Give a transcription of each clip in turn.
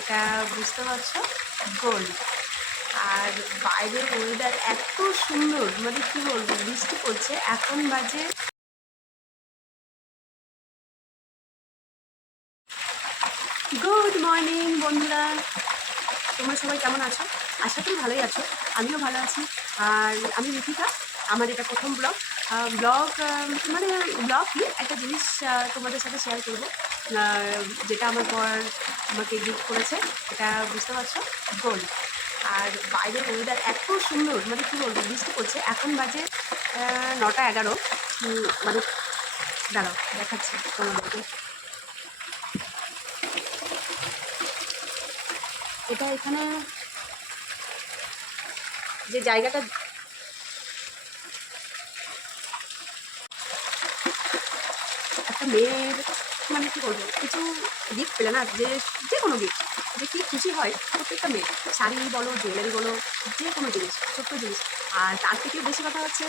এটা বুঝতে পারছো, গোল্ড। আর বাইরের ওয়েদার এত সুন্দর, মানে কি বলবো, বৃষ্টি পড়ছে। এখন বাজে গুড মর্নিং বন্ধুরা, তোমরা সবাই কেমন আছো? আশা করি ভালোই আছো, আমিও ভালো আছি। আর আমি রিথিকা, আমার এটা প্রথম ব্লগ। ব্লগ মানে ব্লগ কি, একটা জিনিস তোমাদের সাথে শেয়ার করবো, যেটা আমার পর আমাকে গিফট করেছে। এটা বুঝতে পারছো, গোল্ড। আর বাইরের ওয়েদার এত সুন্দর, মানে কী বলবো, বৃষ্টি পড়ছে। এখন বাজে 9টা 11। মানে দাঁড়াও দেখাচ্ছি তোমাদেরকে। এটা এখানে যে জায়গাটা, একটা মেয়ের, মানে কী বলবো, কিছু গিফট পেলে না, যে কোনো গিফট যে কী খুশি হয় প্রত্যেকটা মেয়ে। শাড়ি বলো, জুয়েলারি বলো, যে কোনো জিনিস, ছোট্ট জিনিস। আর তার থেকেও বেশি কথা হচ্ছে,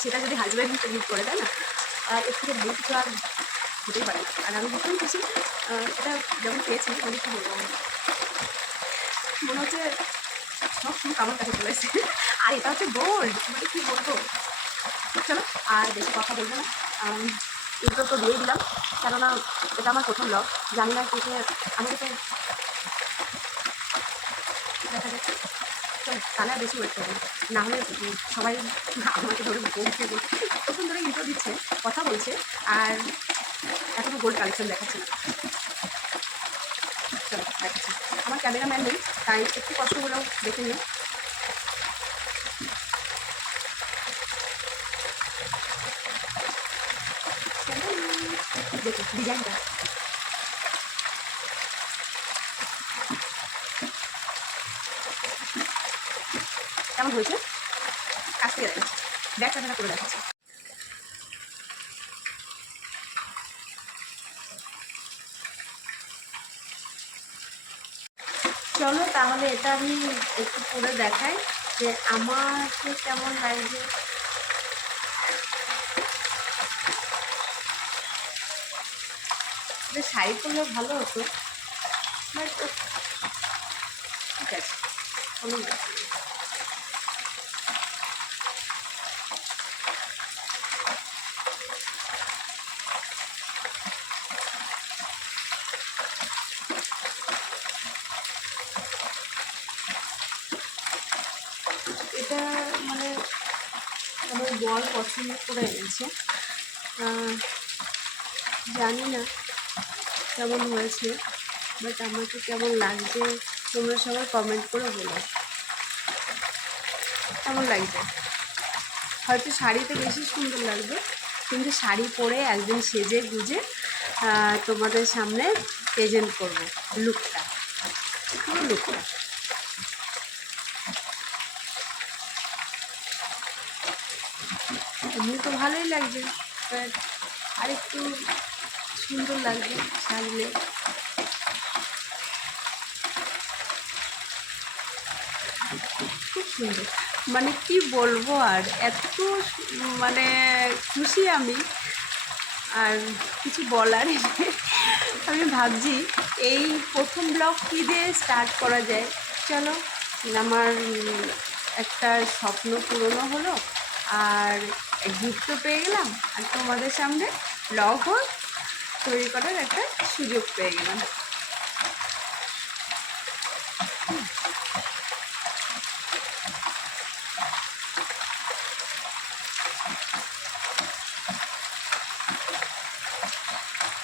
সেটা যদি হাজব্যান্ড গিফট করে, তাই না? এর থেকে ভালো কিছু আর হতেই পারে। আর আমি ভীষণ খুশি এটা যখন পেয়েছি। মানে কী বলবো, মনে হচ্ছে সব সুখ আমার কাছে চলে এসেছে। আর এটা হচ্ছে গোল্ড, মানে কী বলবো। চলো আর বেশি কথা বলবো না, ইন্ট্রো তো দিয়ে দিলাম, কেননা এটা আমার প্রথম ব্লগ। জানি না কে আমাকে তো দেখা যাচ্ছে। চলো তাহলে আর বেশি ওয়েট করবো না, হলে সবাই আমাকে ধরে বলছে, প্রথম ধরে ইন্ট্রো দিচ্ছে, কথা বলছে, আর এখনও গোল্ড কালেকশন দেখাচ্ছে না। চলো দেখাচ্ছি। আমার ক্যামেরাম্যান নেই, তাই একটু কষ্ট হলেও দেখে নিও। দেখো ডিজাইনটা কেমন হয়েছে, কাছ থেকে দেখাচ্ছি, ব্যাগ ক্যামেরা করে দেখাচ্ছি। চলো তাহলে এটা আমি একটু পরে দেখাই যে আমাকে কেমন লাগছে। যে শাড়ি পরলে ভালো হতো, বাট ঠিক আছে, কোনো ব্যাপার নেই। এটা মানে আমার বর পছন্দ করে এনেছে, জানি না কেমন হয়েছে, বাট আমাকে কেমন লাগছে তোমরা সবাই কমেন্ট করে বলো কেমন লাগছে। হয়তো শাড়িতে বেশি সুন্দর লাগবে, কিন্তু শাড়ি পরে একদিন সেজে গুজে তোমাদের সামনে প্রেজেন্ট করবো লুকটা, পুরো লুকটা। এমনি তো ভালোই লাগবে, বাট আরেকটু সুন্দর লাগবে সাজলে। খুব সুন্দর, মানে কি বলবো, আর এত মানে খুশি আমি, আর কিছু বলার নেই। আমি ভাবছি এই প্রথম ব্লগ কী দিয়ে স্টার্ট করা যায়। চলো, আমার একটা স্বপ্ন পূরণও হলো, আর গিফটও পেয়ে গেলাম, আর তোমাদের সামনে ব্লগও তৈরি করার একটা সুযোগ পেয়ে গেলাম।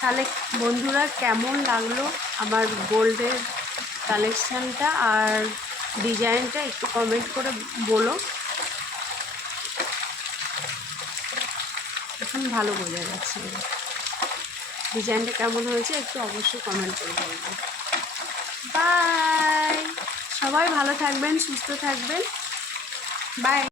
তাহলে বন্ধুরা, কেমন লাগলো আমার গোল্ডের কালেকশানটা আর ডিজাইনটা, একটু কমেন্ট করে বলো। এখন ভালো বোঝা যাচ্ছে ডিজাইনটা কেমন হয়েছে, একটু অবশ্যই কমেন্ট করে বলবেন। বাই, সবাই ভালো থাকবেন, সুস্থ থাকবেন, বাই।